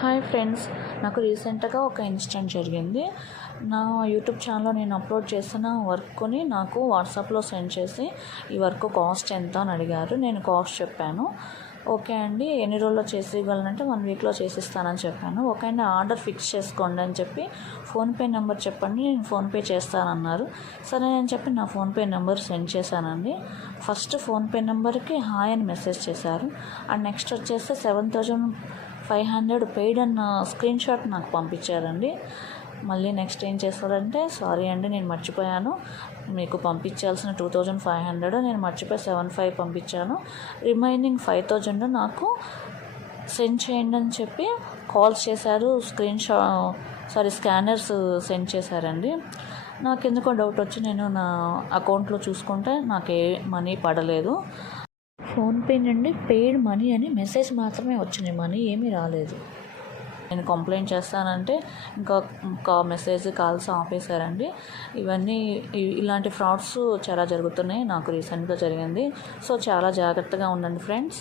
Hi friends, నాకు రీసెంట్గా ఒక ఇన్సిడెంట్ జరిగింది. నా యూట్యూబ్ ఛానల్లో నేను అప్లోడ్ చేసిన వర్క్ని నాకు వాట్సాప్లో సెండ్ చేసి ఈ వర్క్ కాస్ట్ ఎంత అని అడిగారు. నేను కాస్ట్ చెప్పాను. ఓకే అండి, ఎన్ని రోజుల్లో చేసి ఇవ్వాలంటే 1 వీక్లో చేసిస్తానని చెప్పాను. ఓకే అండి, ఆర్డర్ ఫిక్స్ చేసుకోండి అని చెప్పి ఫోన్పే నెంబర్ చెప్పండి, నేను ఫోన్పే చేస్తానన్నారు. సరే అని చెప్పి నా ఫోన్పే నెంబర్ సెండ్ చేశానండి. ఫస్ట్ ఫోన్పే నెంబర్కి హాయ్ అని మెసేజ్ చేశారు. అండ్ నెక్స్ట్ వచ్చేసి 7,500 పెయిడ్ అన్న స్క్రీన్ షాట్ నాకు పంపించారండి. మళ్ళీ నెక్స్ట్ ఏం చేస్తారంటే, సారీ అండి నేను మర్చిపోయాను, మీకు పంపించాల్సిన 2,500 నేను మర్చిపోయి 7,500 పంపించాను, రిమైనింగ్ 5,000 నాకు సెండ్ చేయండి అని చెప్పి కాల్స్ చేశారు. స్కానర్స్ సెండ్ చేశారండి. నాకు ఎందుకో డౌట్ వచ్చి నేను నా అకౌంట్లో చూసుకుంటే నాకు ఏ మనీ పడలేదు. ఫోన్పే నుండి పెయిడ్ మనీ అని మెసేజ్ మాత్రమే వచ్చింది, మనీ ఏమీ రాలేదు. నేను కంప్లైంట్ చేస్తానంటే ఇంకా మెసేజ్ కాల్స్ ఆపేశారండి. ఇలాంటి ఫ్రాడ్స్ చాలా జరుగుతున్నాయి. నాకు రీసెంట్గా జరిగింది. సో చాలా జాగ్రత్తగా ఉండండి ఫ్రెండ్స్.